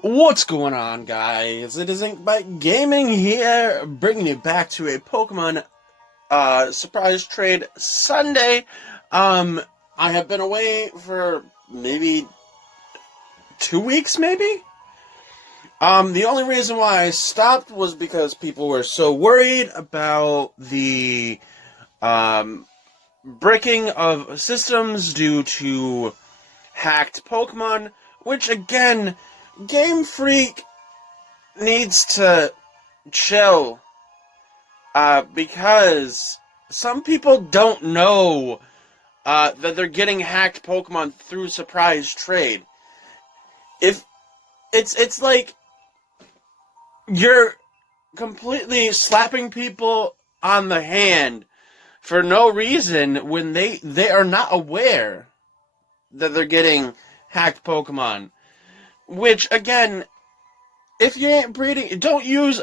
What's going on, guys? It is Inkbite Gaming here, bringing you back to a Pokemon surprise trade Sunday. I have been away for maybe 2 weeks, maybe? The only reason why I stopped was because people were so worried about the, bricking of systems due to hacked Pokemon, which, again, Game Freak needs to chill, because some people don't know that they're getting hacked Pokemon through surprise trade. If it's like you're completely slapping people on the hand for no reason when they are not aware that they're getting hacked Pokemon. Which, again, if you ain't breeding, don't use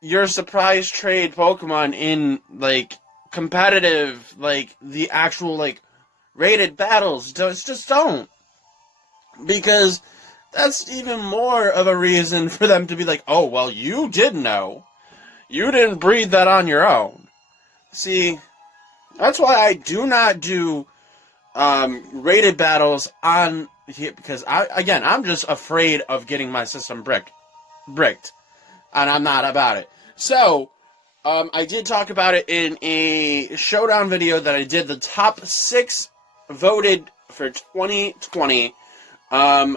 your surprise trade Pokemon in, like, competitive, like, the actual, like, rated battles. Just don't. Because that's even more of a reason for them to be like, oh, well, you did know. You didn't breed that on your own. See, that's why I do not do rated battles on here, because I'm just afraid of getting my system bricked, and I'm not about it. So, I did talk about it in a showdown video that I did, the top 6 voted for 2020. Out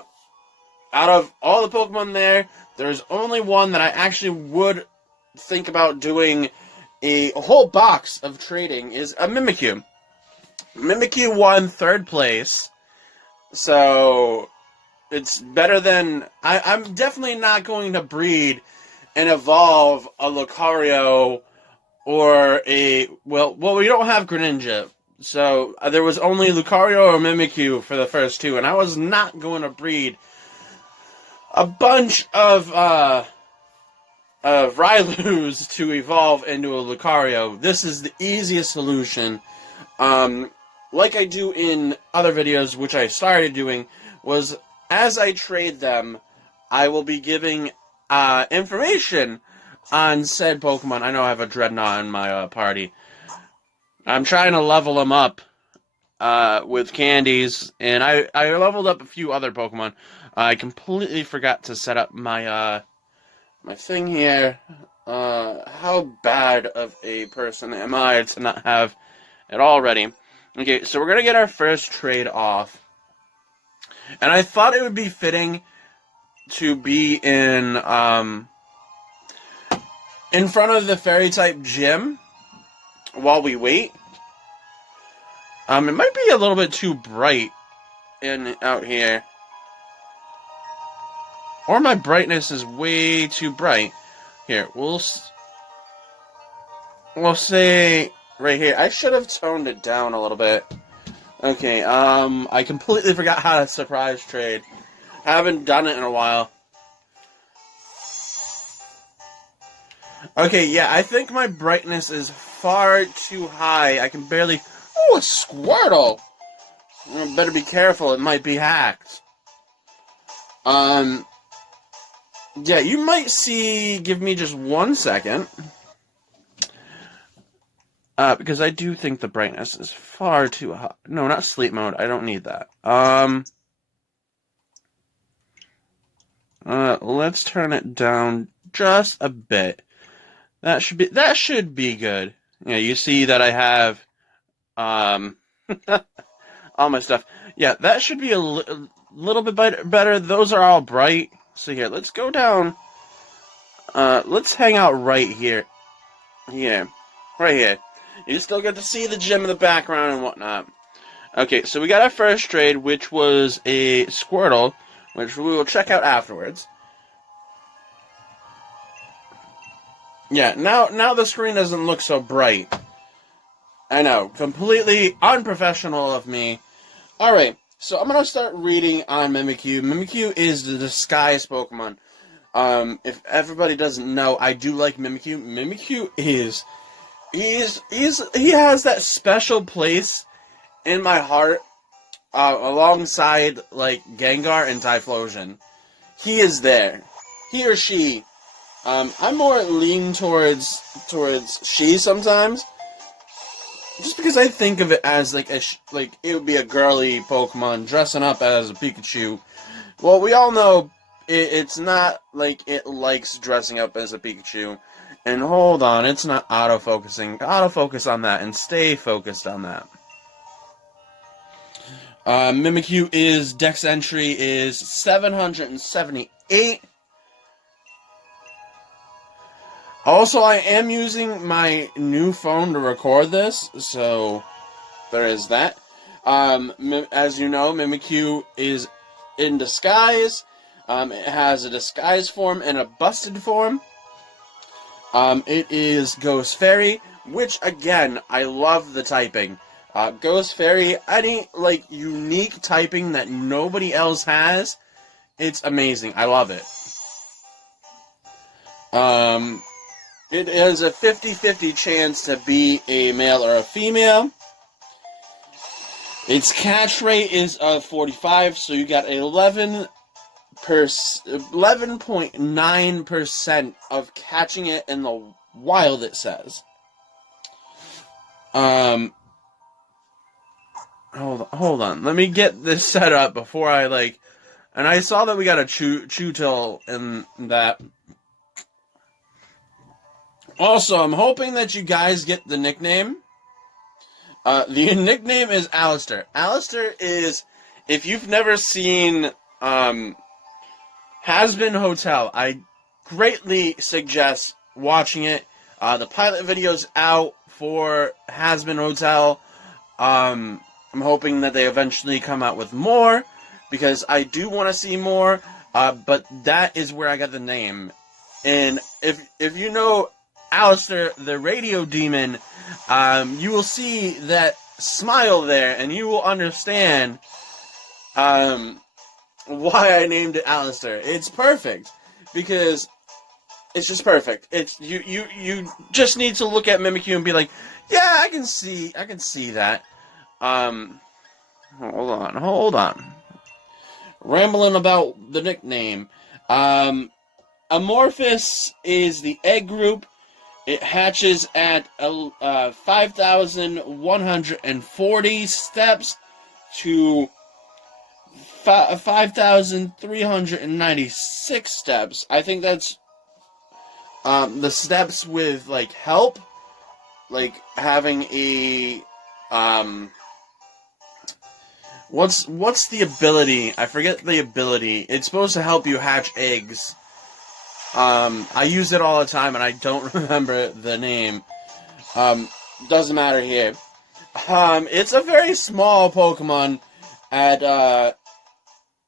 of all the Pokemon there's only one that I actually would think about doing a whole box of trading, is a Mimikyu. Mimikyu won 3rd place, so it's better than... I'm definitely not going to breed and evolve a Lucario or a... Well, we don't have Greninja, so there was only Lucario or Mimikyu for the first 2, and I was not going to breed a bunch of Rylus to evolve into a Lucario. This is the easiest solution. Like I do in other videos, which I started doing, was as I trade them, I will be giving information on said Pokemon. I know I have a Dreadnought in my party. I'm trying to level them up with candies, and I leveled up a few other Pokemon. I completely forgot to set up my my thing here. How bad of a person am I to not have it all ready? Okay, so we're going to get our first trade off. And I thought it would be fitting to be in front of the Fairy-type gym while we wait. It might be a little bit too bright out here. Or my brightness is way too bright. Here, we'll say... right here. I should have toned it down a little bit. Okay, I completely forgot how to surprise trade. Haven't done it in a while. Okay, yeah, I think my brightness is far too high. I can barely... Oh, a Squirtle! I better be careful, it might be hacked. Yeah, you might see... Give me just 1 second. Because I do think the brightness is far too high. No, not sleep mode. I don't need that. Let's turn it down just a bit. That should be good. Yeah, you see that I have, all my stuff. Yeah, that should be a little bit better. Those are all bright. So here, let's go down. Let's hang out right here. Here. Right here. You still get to see the gym in the background and whatnot. Okay, so we got our first trade, which was a Squirtle, which we will check out afterwards. Yeah, now the screen doesn't look so bright. I know, completely unprofessional of me. Alright, so I'm going to start reading on Mimikyu. Mimikyu is the disguise Pokemon. If everybody doesn't know, I do like Mimikyu. Mimikyu is... He has that special place in my heart alongside, like, Gengar and Typhlosion. He is there. He or she. I'm more lean towards she sometimes. Just because I think of it as, like, it would be a girly Pokemon dressing up as a Pikachu. Well, we all know it's not like it likes dressing up as a Pikachu. And hold on, it's not autofocusing. Autofocus on that and stay focused on that. Mimikyu is Dex entry is 778. Also, I am using my new phone to record this, so there is that. As you know, Mimikyu is in disguise. It has a disguise form and a busted form. It is Ghost Fairy, which, again, I love the typing. Ghost Fairy, any, like, unique typing that nobody else has, it's amazing. I love it. It has a 50-50 chance to be a male or a female. Its catch rate is 45, so you got 11.9% of catching it in the wild, it says. Hold on. Let me get this set up before I, like... And I saw that we got a Chewtle in that. Also, I'm hoping that you guys get the nickname. The nickname is Alistair. Alistair is, if you've never seen Has Been Hotel, I greatly suggest watching it. The pilot video's out for Has Been Hotel. I'm hoping that they eventually come out with more, because I do want to see more, but that is where I got the name. And if you know Alistair, the radio demon, you will see that smile there, and you will understand why I named it Alistair. It's perfect, because it's just perfect. It's you just need to look at Mimikyu and be like, yeah, I can see that. Hold on. Rambling about the nickname. Amorphous is the egg group. It hatches at 5,140 steps to 5,396 steps. I think that's the steps with, like, help. Like, having a... What's the ability? I forget the ability. It's supposed to help you hatch eggs. I use it all the time, and I don't remember the name. Doesn't matter here. It's a very small Pokemon at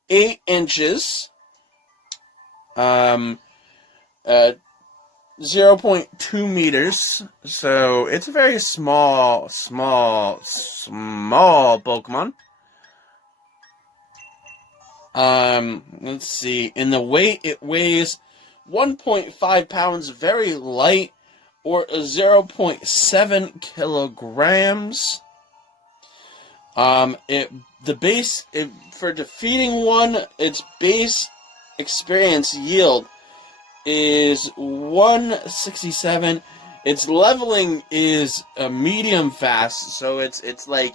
8 inches. 0.2 meters. So it's a very small Pokemon. Let's see. In the weight, it weighs 1.5 pounds, very light, or 0.7 kilograms. For defeating one, its base experience yield is 167. Its leveling is a medium fast, so it's like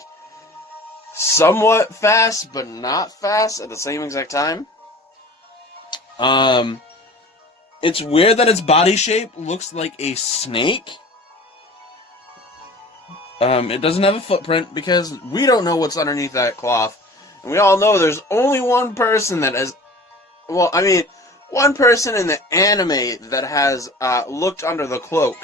somewhat fast, but not fast at the same exact time. It's weird that its body shape looks like a snake. It doesn't have a footprint because we don't know what's underneath that cloth. And we all know there's only one person that has... Well, I mean, one person in the anime that has looked under the cloak.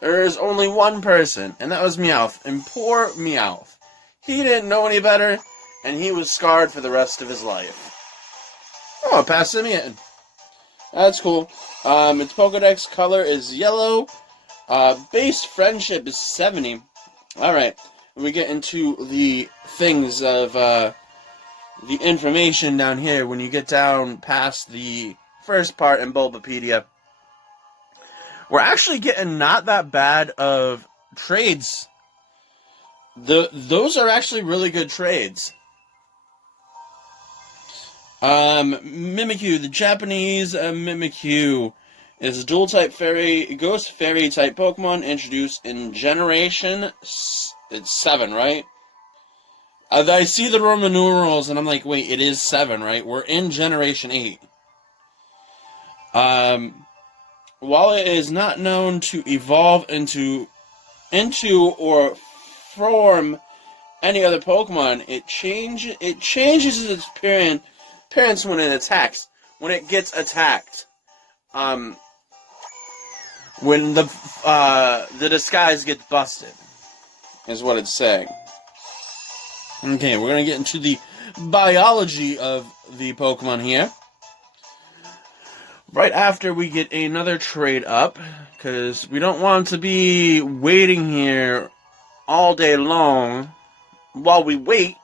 There's only one person, and that was Meowth. And poor Meowth. He didn't know any better, and he was scarred for the rest of his life. Oh, Passimian. That's cool. Its Pokedex color is yellow. Base friendship is 70. Alright, we get into the things of the information down here when you get down past the first part in Bulbapedia. We're actually getting not that bad of trades. Those are actually really good trades. Mimikyu, the Japanese Mimikyu, is a dual-type fairy, ghost fairy type Pokemon introduced in Generation. It's 7, right? I see the Roman numerals and I'm like, wait, it is 7, right? We're in Generation 8. While it is not known to evolve into or form any other Pokemon, it changes its appearance when it attacks. When it gets attacked. When the disguise gets busted, is what it's saying. Okay, we're gonna get into the biology of the Pokemon here. Right after we get another trade up, because we don't want to be waiting here all day long while we wait.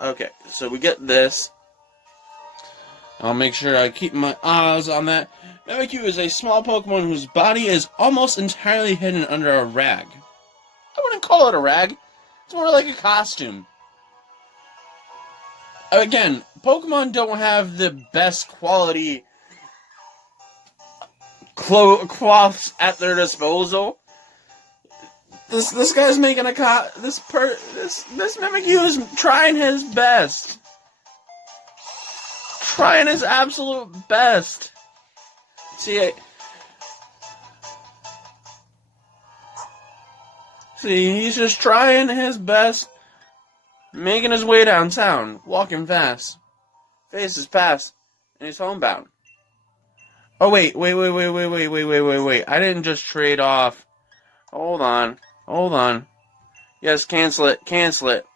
Okay, so we get this. I'll make sure I keep my eyes on that. Mimikyu is a small Pokemon whose body is almost entirely hidden under a rag. I wouldn't call it a rag. It's more like a costume. Again, Pokemon don't have the best quality cloths at their disposal. This guy's making a this Mimikyu is trying his best. Trying his absolute best. See, he's just trying his best, making his way downtown, walking fast. Faces past, and he's homebound. Oh, wait. I didn't just trade off. Hold on. Yes, cancel it.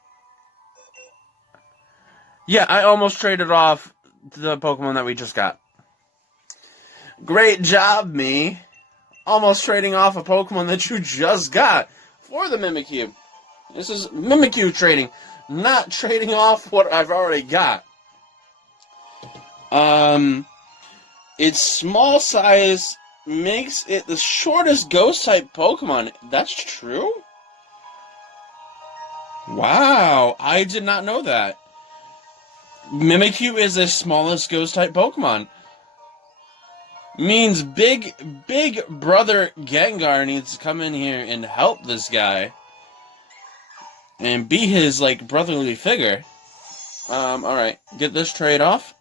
Yeah, I almost traded off the Pokemon that we just got. Great job, me. Almost trading off a Pokemon that you just got for the Mimikyu. This is Mimikyu trading, not trading off what I've already got. Its small size makes it the shortest Ghost-type Pokemon. That's true? Wow, I did not know that. Mimikyu is the smallest Ghost-type Pokemon. Means big brother Gengar needs to come in here and help this guy. And be his, brotherly figure. Alright. Get this trade off.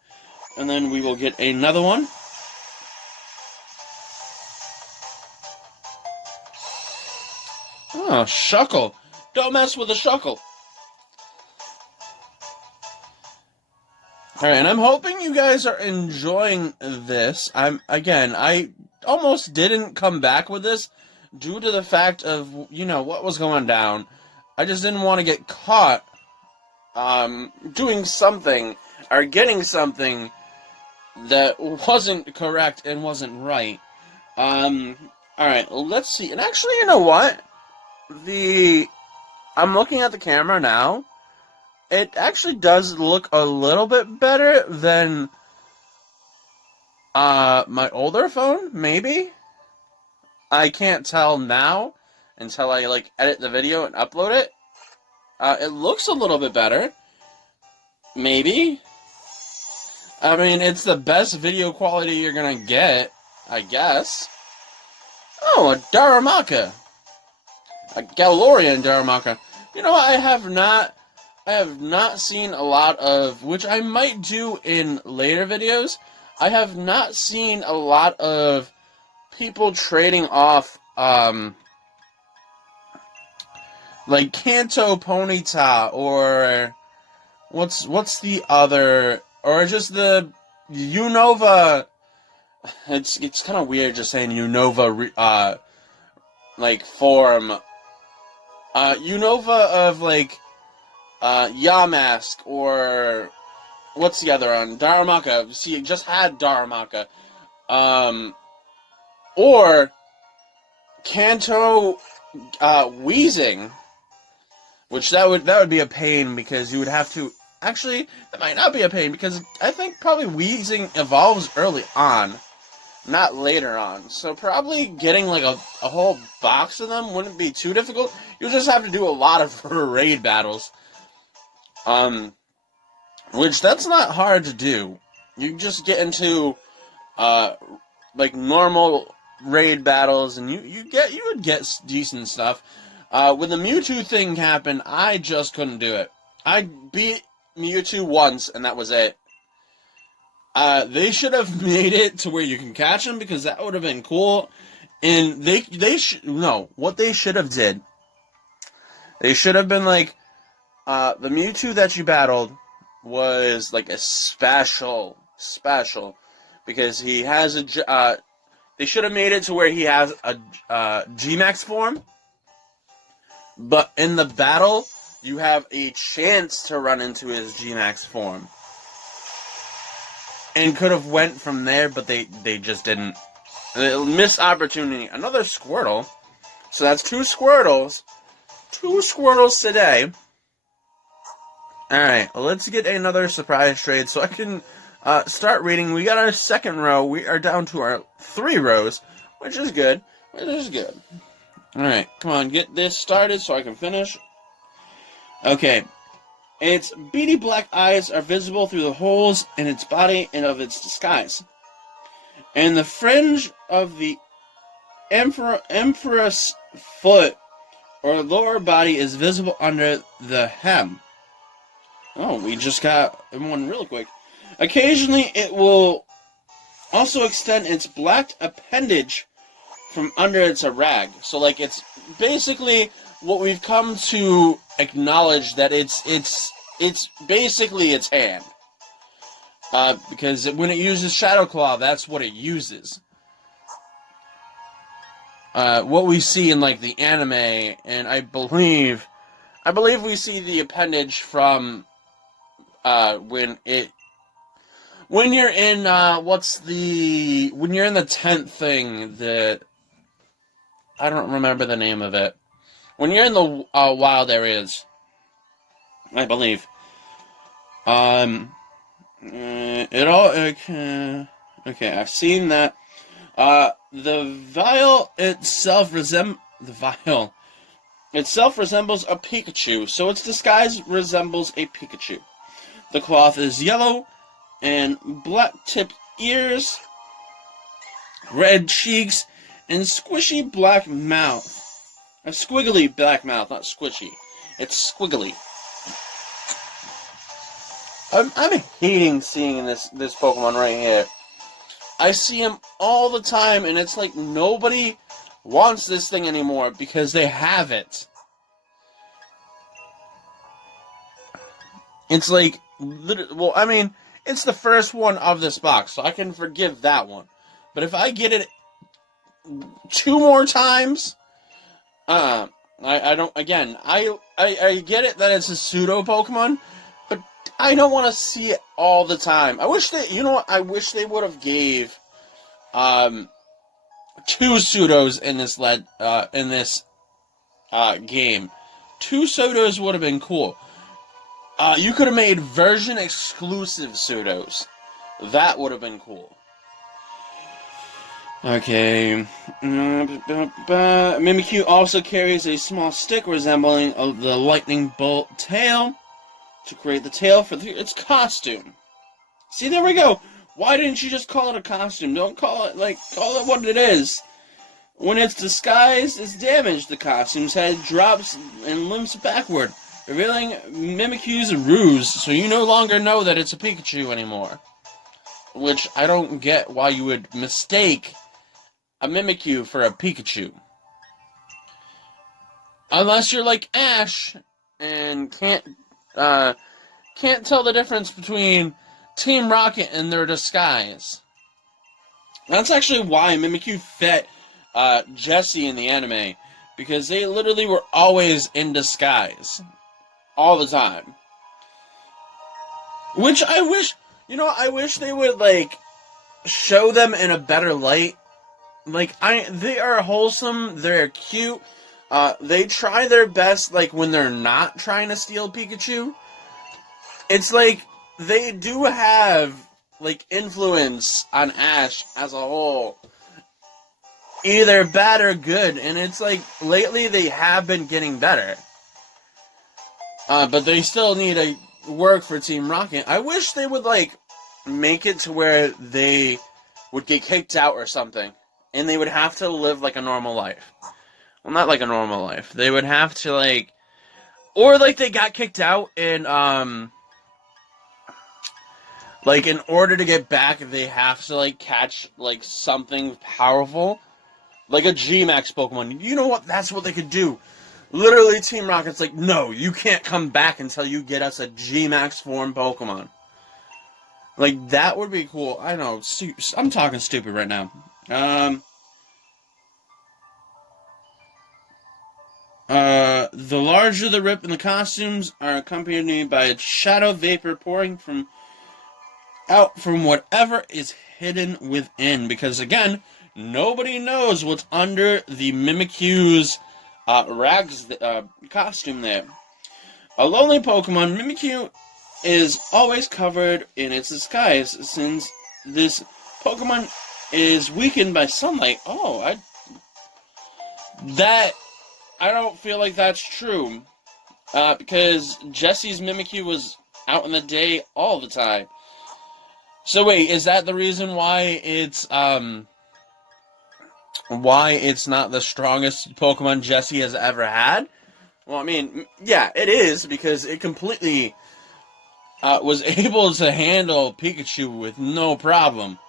And then we will get another one. Oh, Shuckle. Don't mess with a Shuckle. Alright, and I'm hoping you guys are enjoying this. I almost didn't come back with this due to the fact of, what was going down. I just didn't want to get caught doing something or getting something that wasn't correct and wasn't right. Alright, let's see. And actually, you know what? I'm looking at the camera now. It actually does look a little bit better than my older phone, maybe? I can't tell now until I edit the video and upload it. It looks a little bit better. Maybe. I mean, it's the best video quality you're gonna get, I guess. Oh, a Darumaka. A Galarian Darumaka. You know what, I have not seen a lot of, which I might do in later videos. I have not seen a lot of people trading off, Kanto Ponyta, or what's the other, or just the Unova. It's kind of weird just saying Unova, form. Unova of, Yamask, or what's the other one? Darumaka. See, it just had Darumaka. Or Kanto Weezing, which that would be a pain because you would have to. Actually, that might not be a pain because I think probably Weezing evolves early on, not later on. So probably getting a whole box of them wouldn't be too difficult. You'll just have to do a lot of raid battles. Which that's not hard to do. You just get into like normal raid battles, and you would get decent stuff. When the Mewtwo thing happened, I just couldn't do it. I beat Mewtwo once, and that was it. They should have made it to where you can catch him, because that would have been cool. And what they should have did. They should have been like, the Mewtwo that you battled was like a special, because he has a. They should have made it to where he has a G-Max form, but in the battle you have a chance to run into his G-Max form, and could have went from there, but they just didn't. Missed opportunity. Another Squirtle. So that's 2 Squirtles. 2 Squirtles today. Alright, let's get another surprise trade so I can start reading. We got our second row. We are down to our 3 rows, which is good. Alright, come on, get this started so I can finish. Okay. Its beady black eyes are visible through the holes in its body and of its disguise. And the fringe of the emperor's foot or lower body is visible under the hem. Oh, we just got one really quick. Occasionally, it will also extend its black appendage from under its rag. So, like, it's basically what we've come to acknowledge, that it's basically its hand. Because when it uses Shadow Claw, that's what it uses. What we see in, like, the anime, and I believe we see the appendage from when you're in when you're in the tent thing, I don't remember the name of it. When you're in the wild areas, I believe. Okay, I've seen that. The vial itself resembles a Pikachu, so its disguise resembles a Pikachu. The cloth is yellow and black-tipped ears, red cheeks, and squishy black mouth. A squiggly black mouth, not squishy. It's squiggly. I'm hating seeing this Pokemon right here. I see him all the time, and it's like nobody wants this thing anymore because they have it. It's like, well, I mean, it's the first one of this box, so I can forgive that one. But if I get it 2 more times, I don't. Again, I get it that it's a pseudo Pokemon, but I don't want to see it all the time. I wish I wish they would have gave 2 pseudos in this game. 2 pseudos would have been cool. You could have made version exclusive pseudos. That would have been cool. Okay. Mimikyu also carries a small stick resembling the lightning bolt tail to create the tail for its costume. See, there we go. Why didn't you just call it a costume? Don't call it what it is. When its disguise is damaged, the costume's head drops and limps backward, revealing Mimikyu's ruse, so you no longer know that it's a Pikachu anymore. Which I don't get why you would mistake a Mimikyu for a Pikachu. Unless you're like Ash and can't tell the difference between Team Rocket and their disguise. That's actually why Mimikyu fit Jessie in the anime, because they literally were always in disguise. All the time. Which I wish they would, like, show them in a better light. Like, they are wholesome, they're cute, they try their best, like, when they're not trying to steal Pikachu. It's like, they do have, like, influence on Ash as a whole. Either bad or good, and it's like, lately they have been getting better. But they still need to work for Team Rocket. I wish they would, like, make it to where they would get kicked out or something, and they would have to live like a normal life. Well, not like a normal life. They would have to or they got kicked out, and in order to get back, they have to catch something powerful, like a G-Max Pokemon. You know what? That's what they could do. Literally, Team Rocket's like, no, you can't come back until you get us a G-Max form Pokemon. That would be cool. I know, I'm talking stupid right now. The larger the rip in the costumes are accompanied by a shadow vapor pouring out from whatever is hidden within. Because, again, nobody knows what's under the Mimikyu's rags costume there. A lonely Pokemon, Mimikyu is always covered in its disguise, since this Pokemon is weakened by sunlight. I don't feel like that's true, because Jesse's Mimikyu was out in the day all the time. So wait, is that the reason why it's not the strongest Pokemon Jesse has ever had? Well, I mean, yeah, it is, because it completely was able to handle Pikachu with no problem.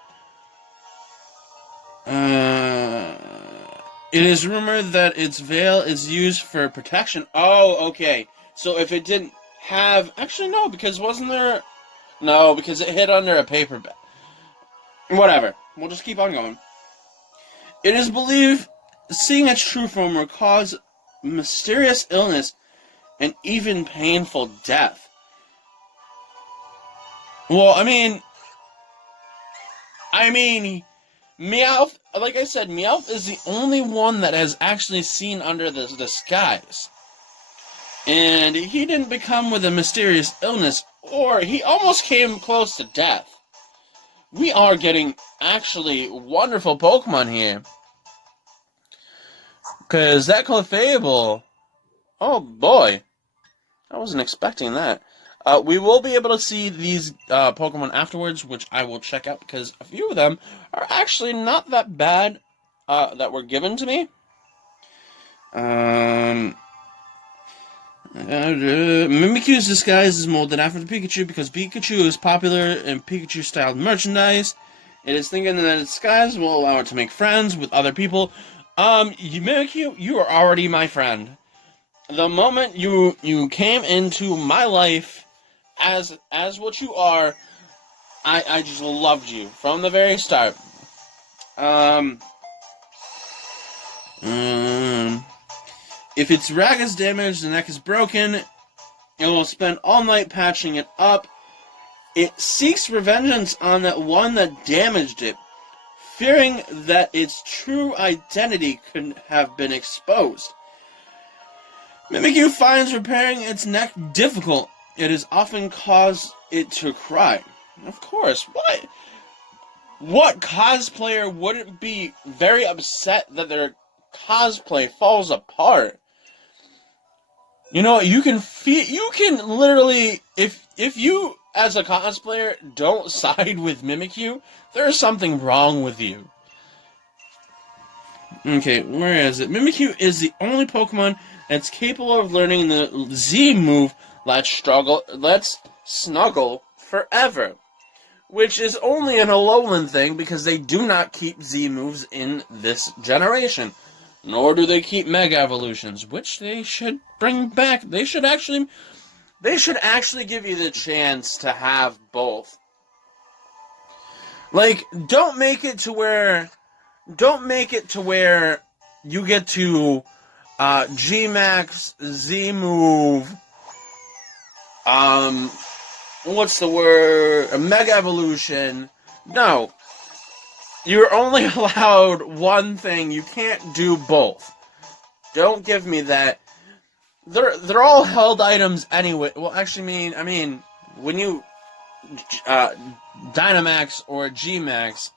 It is rumored that its veil is used for protection. Oh, okay. So if it didn't have... Actually, no, because wasn't there... No, because it hid under a paper bag. Whatever. We'll just keep on going. It is believed seeing a true form will cause mysterious illness and even painful death. Well, I mean, Meowth, like I said, Meowth is the only one that has actually seen under the disguise. And he didn't become with a mysterious illness, or he almost came close to death. We are getting actually wonderful Pokemon here. Because that Clefable, oh boy, I wasn't expecting that. We will be able to see these Pokemon afterwards, which I will check out, because a few of them are actually not that bad that were given to me. Mimikyu's disguise is molded after the Pikachu because Pikachu is popular in Pikachu-styled merchandise. It is thinking that its disguise will allow it to make friends with other people. Mimikyu, you are already my friend. The moment you came into my life as what you are, I just loved you from the very start. If its rag is damaged, the neck is broken, it will spend all night patching it up. It seeks revenge on that one that damaged it, fearing that its true identity could have been exposed. Mimikyu finds repairing its neck difficult. It has often caused it to cry. Of course, what cosplayer wouldn't be very upset that their cosplay falls apart? You know, you can literally, if you as a cosplayer don't side with Mimikyu, there's something wrong with you. Okay, where is it? Mimikyu is the only Pokemon that's capable of learning the Z move, Let's Snuggle Forever, which is only an Alolan thing because they do not keep Z moves in this generation. Nor do they keep Mega Evolutions, which they should bring back. They should actually give you the chance to have both. Don't make it to where you get to G-Max, Z-Move, what's the word? A Mega Evolution. No. You're only allowed one thing. You can't do both. Don't give me that. They're all held items anyway. Well, actually, I mean, when you Dynamax or G-Max,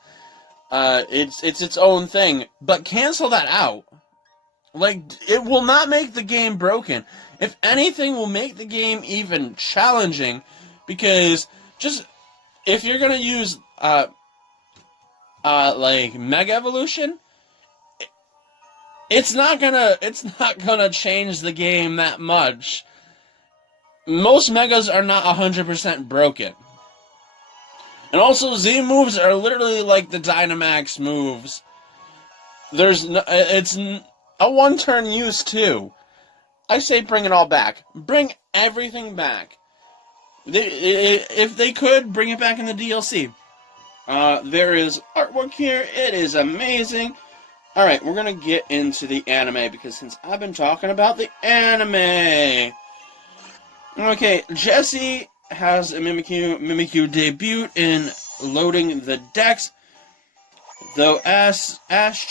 it's its own thing. But cancel that out. It will not make the game broken. If anything, will make the game even challenging, because just if you're gonna use like Mega Evolution, it's not gonna change the game that much. Most Megas are not 100% broken. And also, Z moves are literally like the Dynamax moves. It's a one-turn use too. I say bring it all back. Bring everything back. If they could, bring it back in the DLC. There is artwork here. It is amazing. Alright, we're gonna get into the anime, because since I've been talking about the anime... Okay, Jessie has a Mimikyu debut in loading the decks. Though Ash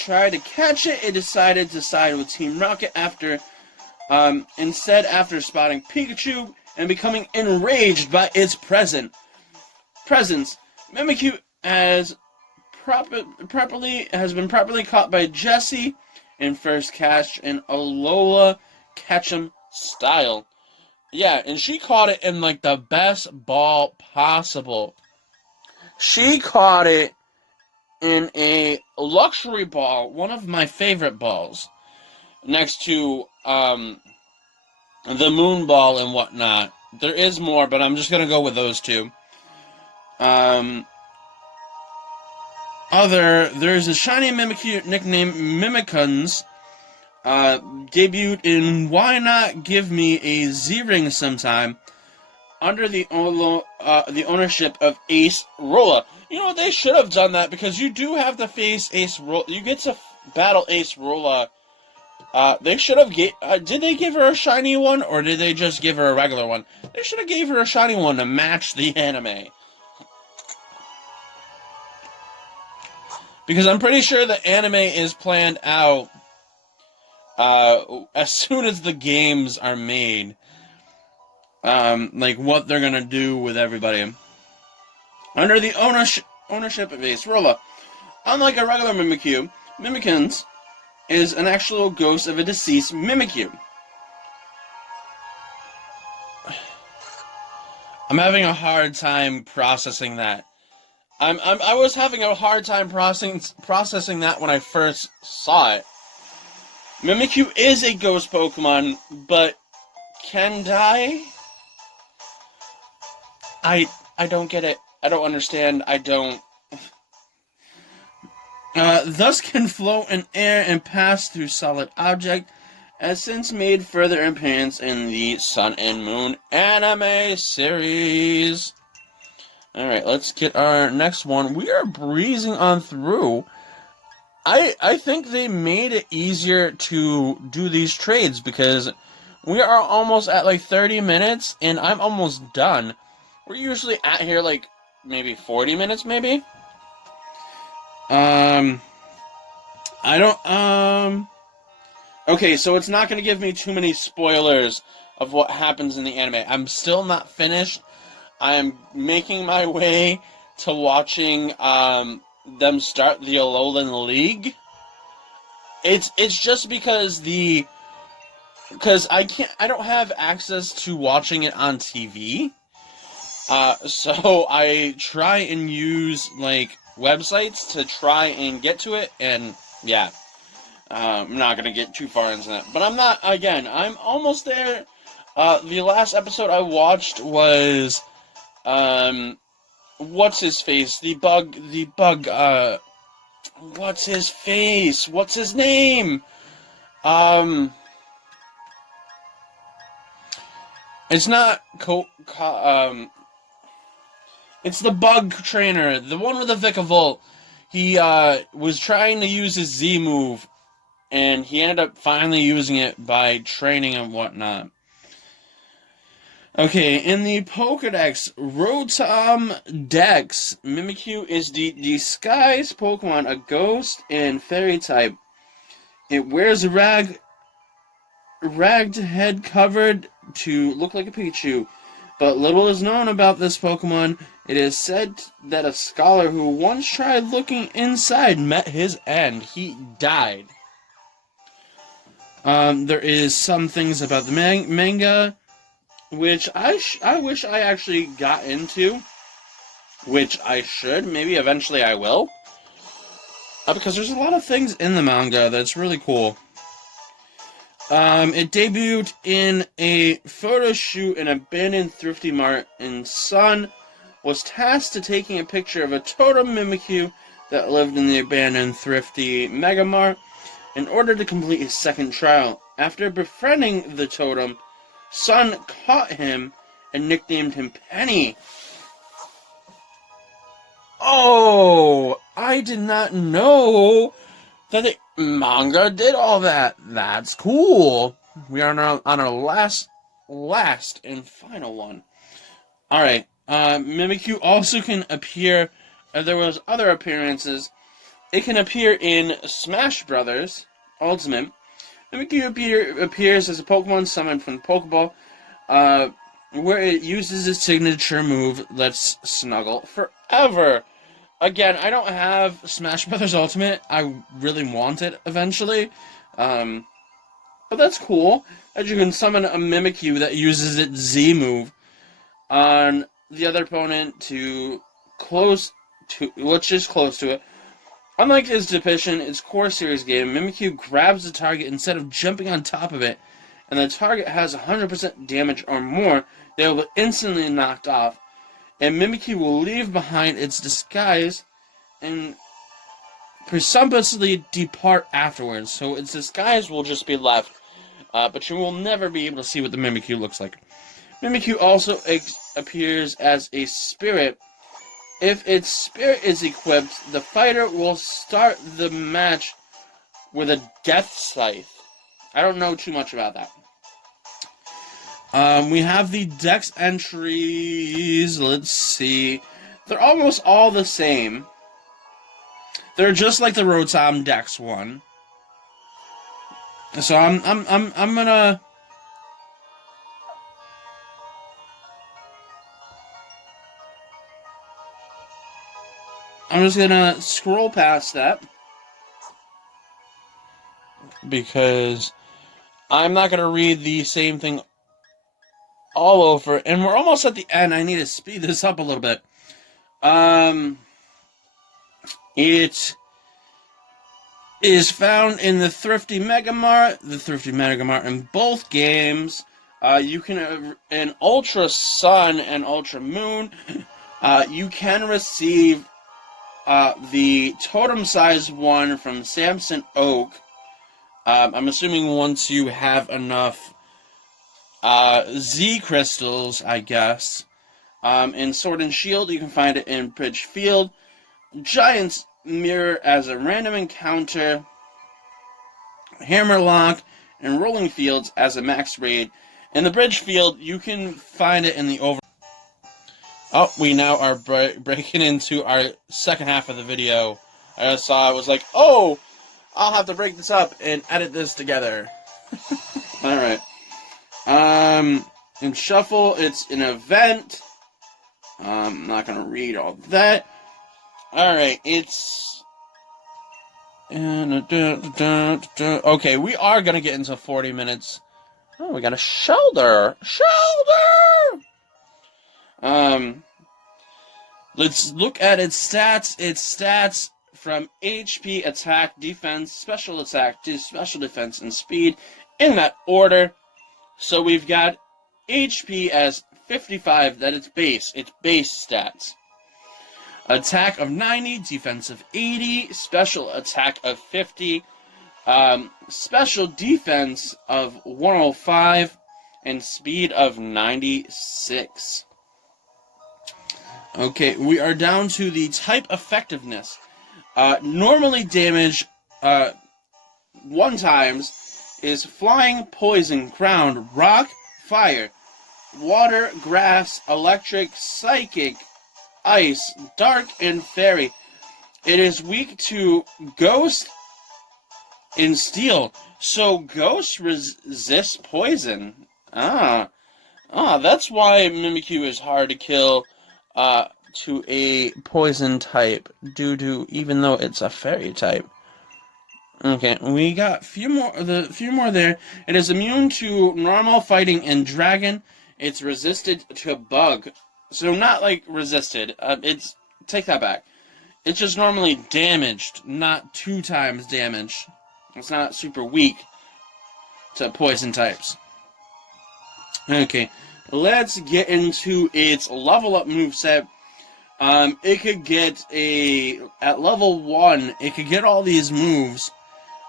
tried to catch it, it decided to side with Team Rocket instead after spotting Pikachu and becoming enraged by its presence. Mimikyu has been properly caught by Jessie in first catch in Alola Catch'em style. Yeah, and she caught it in like the best ball possible. She caught it in a luxury ball, one of my favorite balls, next to the moon ball and whatnot. There is more, but I'm just gonna go with those two. There's a shiny Mimikyu nicknamed Mimikuns, debuted in Why Not Give Me a Z-Ring Sometime, under the ownership of Ace Rolla. You know what, they should have done that, because you do have to face Ace Rolla. You get to battle Ace Rolla. They should have did they give her a shiny one, or did they just give her a regular one? They should have gave her a shiny one to match the anime. Because I'm pretty sure the anime is planned out as soon as the games are made. Like what they're gonna do with everybody. Under the ownership of Ace Rolla. Unlike a regular Mimikyu, Mimikins is an actual ghost of a deceased Mimikyu. I'm having a hard time processing that. I was having a hard time processing that when I first saw it. Mimikyu is a ghost Pokemon, but can die? I don't get it. I don't understand. I don't. Thus can float in air and pass through solid object, has since made further appearance in the Sun and Moon anime series. Alright, let's get our next one. We are breezing on through. I think they made it easier to do these trades, because we are almost at like 30 minutes, and I'm almost done. We're usually at here like maybe 40 minutes, maybe? Okay, so it's not going to give me too many spoilers of what happens in the anime. I'm still not finished. I'm making my way to watching, them start the Alolan League. It's just because I don't have access to watching it on TV. So I try and use, like, websites to try and get to it, and, yeah. I'm not gonna get too far into that. But I'm almost there. The last episode I watched was, what's his face? The bug, what's his face? What's his name? It's not it's the bug trainer, the one with the Vikavolt. He, was trying to use his Z move, and he ended up finally using it by training and whatnot. Okay, in the Pokedex, Rotom Dex, Mimikyu is the disguised Pokemon, a ghost and fairy type. It wears a ragged head covered to look like a Pikachu, but little is known about this Pokemon. It is said that a scholar who once tried looking inside met his end. He died. There is some things about the manga which I wish I actually got into. which I should. Maybe eventually I will. Because there's a lot of things in the manga that's really cool. It debuted in a photo shoot in an abandoned thrifty mart, and Sun was tasked to taking a picture of a totem Mimikyu that lived in the abandoned thrifty Mega Mart in order to complete his second trial. After befriending the totem, Sun caught him and nicknamed him Penny. Oh, I did not know that the manga did all that. That's cool. We are now on our last and final one. Alright, Mimikyu also can appear, there was other appearances. It can appear in Smash Brothers Ultimate. Mimikyu appears as a Pokemon summoned from the Pokeball, where it uses its signature move, Let's Snuggle Forever. Again, I don't have Smash Brothers Ultimate. I really want it eventually. But that's cool that you can summon a Mimikyu that uses its Z move on the other opponent which is close to it. Unlike its depiction, its core series game, Mimikyu grabs the target instead of jumping on top of it, and the target has 100% damage or more, they will be instantly knocked off. And Mimikyu will leave behind its disguise and presumptuously depart afterwards. So its disguise will just be left, but you will never be able to see what the Mimikyu looks like. Mimikyu also appears as a spirit. If its spirit is equipped, the fighter will start the match with a death scythe. I don't know too much about that. We have the Dex entries. Let's see. They're almost all the same. They're just like the Rotom Dex one. So I'm gonna. I'm just gonna scroll past that because I'm not gonna read the same thing all over, and we're almost at the end. I need to speed this up a little bit. It is found in the Thrifty Mega Mart. The Thrifty Mega Mart in both games. You can in Ultra Sun and Ultra Moon. You can receive the totem-sized one from Samson Oak. I'm assuming once you have enough Z crystals, I guess. In Sword and Shield, you can find it in Bridge Field. Giant's Mirror as a random encounter. Hammerlock and Rolling Fields as a max raid. In the Bridge Field, you can find it in the over... Oh, we now are breaking into our second half of the video. I just saw, I was like, oh, I'll have to break this up and edit this together. Alright. In Shuffle, it's an event. I'm not going to read all that. Alright, it's... Okay, we are going to get into 40 minutes. Oh, we got a shoulder! Let's look at its stats. Its stats from HP, attack, defense, special attack, special defense, and speed in that order. So we've got HP as 55, that it's base stats. Attack of 90, defense of 80, special attack of 50, special defense of 105, and speed of 96. Okay, we are down to the type effectiveness. Normally damage 1 times is flying, poison, ground, rock, fire, water, grass, electric, psychic, ice, dark, and fairy. It is weak to ghost and steel. So ghost resists poison. That's why Mimikyu is hard to kill to a poison type, due to, even though it's a fairy type. Okay, we got a few more there. It is immune to normal fighting and dragon. It's resistant to bug. So not like resisted. It's take that back. It's just normally damaged, not 2 times damage. It's not super weak to poison types. Okay, let's get into its level up moveset. It could get at level 1, it could get all these moves.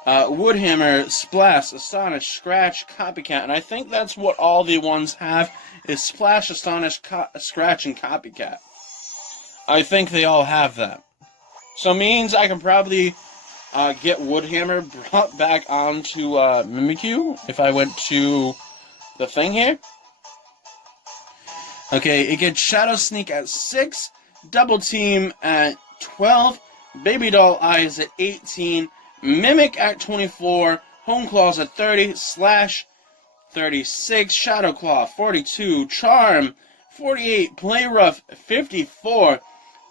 Woodhammer, Splash, Astonish, Scratch, Copycat, and I think that's what all the ones have, is Splash, Astonish, Scratch, and Copycat. I think they all have that. So it means I can probably get Woodhammer brought back onto Mimikyu if I went to the thing here. Okay, it gets Shadow Sneak at 6, Double Team at 12, Baby Doll Eyes at 18, Mimic at 24, Hone Claws at 30, Slash 36, Shadow Claw 42, Charm 48, Play Rough 54,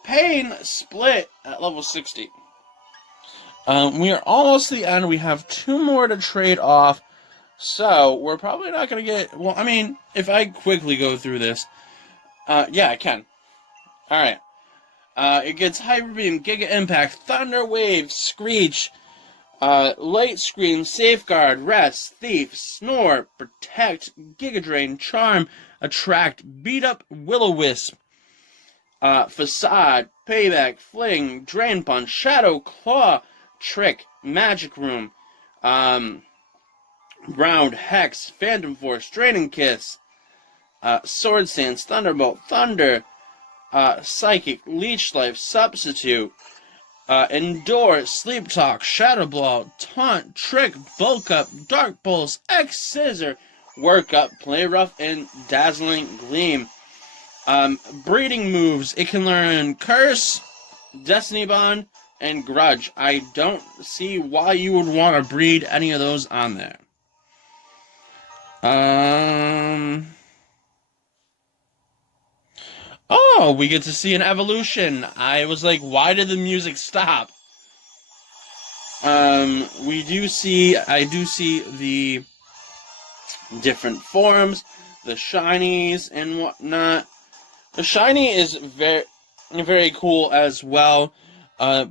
Pain Split at level 60. We are almost to the end. We have 2 more to trade off, so we're probably not going to get... Well, I mean, if I quickly go through this... yeah, I can. Alright. It gets Hyper Beam, Giga Impact, Thunder Wave, Screech, Light Screen, Safeguard, Rest, Thief, Snore, Protect, Giga Drain, Charm, Attract, Beat Up, Will-O-Wisp, Facade, Payback, Fling, Drain Punch, Shadow Claw, Trick, Magic Room, Round, Hex, Phantom Force, Draining Kiss, Sword Stance, Thunderbolt, Thunder, Psychic, Leech Life, Substitute, Endure, Sleep Talk, Shadow Ball, Taunt, Trick, Bulk Up, Dark Pulse, X Scissor, Work Up, Play Rough, and Dazzling Gleam. Breeding moves, it can learn Curse, Destiny Bond, and Grudge. I don't see why you would want to breed any of those on there. Oh, we get to see an evolution. I was like, why did the music stop? I do see the different forms, the shinies and whatnot. The shiny is very, very cool as well,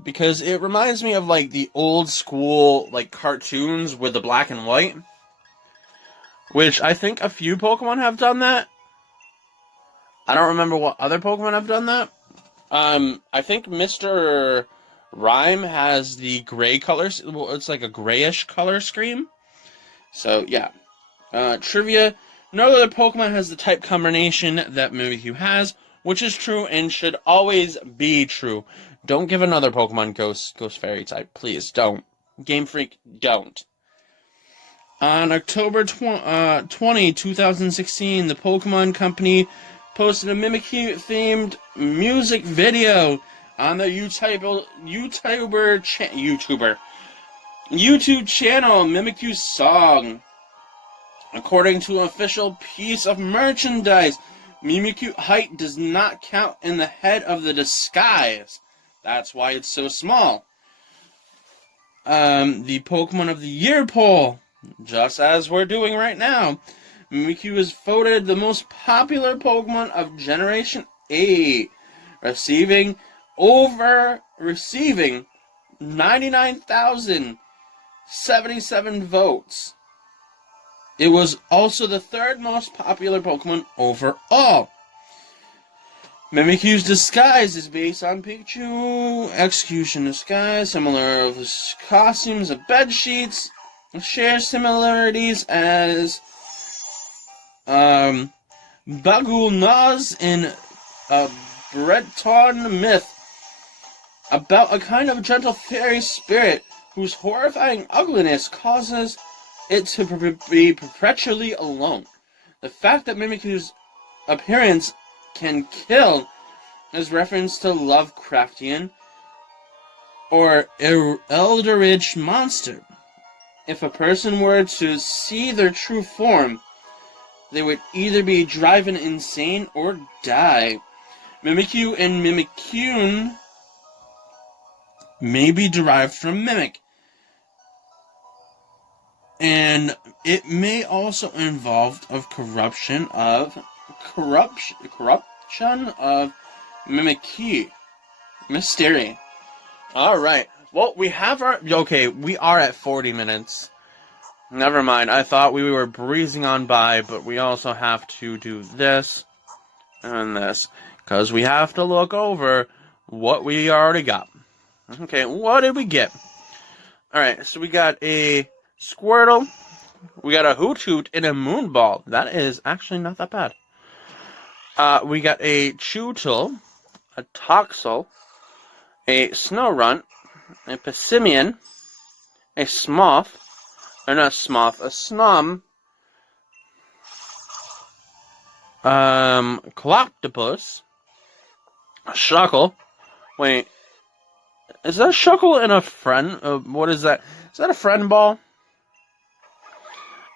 because it reminds me of like the old school like cartoons with the black and white, which I think a few Pokemon have done that. I don't remember what other Pokemon have done that. I think Mr. Rhyme has the gray colors. Well, it's like a grayish color scheme. So, yeah. Trivia. No other Pokemon has the type combination that Mimikyu has, which is true and should always be true. Don't give another Pokemon Ghost Fairy type. Please, don't. Game Freak, don't. On October 20, 2016, the Pokemon Company posted a Mimikyu-themed music video on the YouTube channel, Mimikyu's Song. According to an official piece of merchandise, Mimikyu height does not count in the head of the disguise. That's why it's so small. The Pokemon of the Year poll, just as we're doing right now, Mimikyu is voted the most popular Pokemon of Generation 8, receiving 99,077 votes. It was also the 3rd most popular Pokemon overall. Mimikyu's disguise is based on Pikachu Execution disguise, similar with costumes of bed sheets, shares similarities as Bagul Naz in a Breton myth about a kind of gentle fairy spirit whose horrifying ugliness causes it to be perpetually alone. The fact that Mimikyu's appearance can kill is reference to Lovecraftian or Eldritch monster. If a person were to see their true form, they would either be driven insane or die. Mimikyu and Mimikyun may be derived from Mimic, and it may also involve of corruption Chun of Mimikuy. Mystery. Alright. Well, we have our... Okay, we are at 40 minutes. Never mind. I thought we were breezing on by, but we also have to do this and this. Because we have to look over what we already got. Okay, what did we get? Alright, so we got a Squirtle. We got a Hoot Hoot and a Moonball. That is actually not that bad. We got a Chewtle, a Toxel, a Snorunt, a Passimian, a Smoth, or not Smoth, a Snom, Coloctopus, a Shuckle. Wait, is that a Shuckle and a friend? What is that? Is that a friend ball?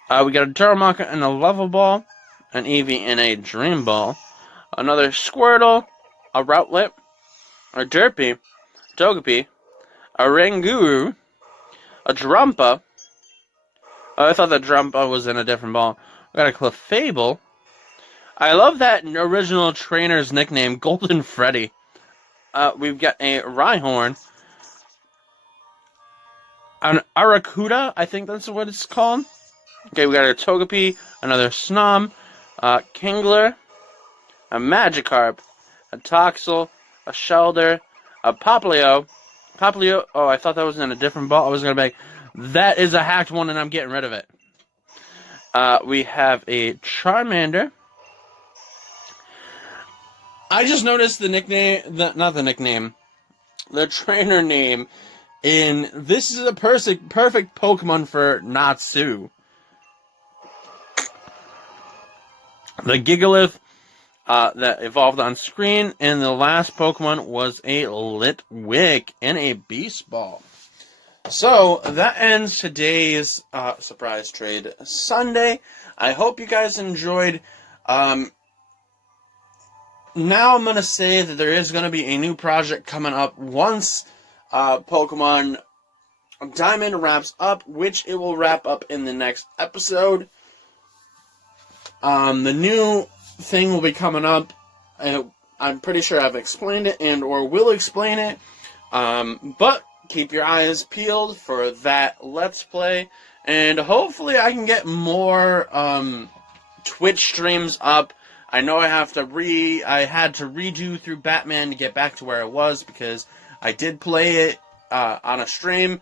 We got a Darumaka and a Level Ball, an Eevee and a Dream Ball, another Squirtle, a Routlet, a Derpy, Togepi, a Ranguru, a Drumpa. Oh, I thought the Drumpa was in a different ball. We got a Clefable. I love that original trainer's nickname, Golden Freddy. We've got a Rhyhorn, an Arrokuda, I think that's what it's called. Okay, we got a Togepi, another Snom, Kingler, a Magikarp, a Toxel, a Shellder, a Poplio. Poplio, oh, I thought that was in a different ball. I was going to be like, that is a hacked one and I'm getting rid of it. We have a Charmander. I just noticed the nickname, not the nickname, the trainer name in, this is a perfect Pokemon for Natsu. The Gigalith that evolved on screen, and the last Pokemon was a Litwick and a Beast Ball. So, that ends today's Surprise Trade Sunday. I hope you guys enjoyed. Now I'm going to say that there is going to be a new project coming up once Pokemon Diamond wraps up, which it will wrap up in the next episode. The new thing will be coming up. I'm pretty sure I've explained it and or will explain it. But keep your eyes peeled for that Let's Play. And hopefully I can get more Twitch streams up. I know I had to redo through Batman to get back to where I was because I did play it on a stream,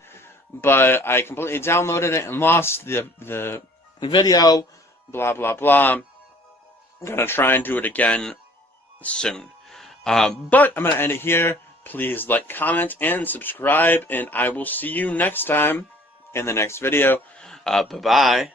but I completely downloaded it and lost the video. Blah, blah, blah. I'm going to try and do it again soon. But I'm going to end it here. Please like, comment, and subscribe, and I will see you next time in the next video. Bye-bye.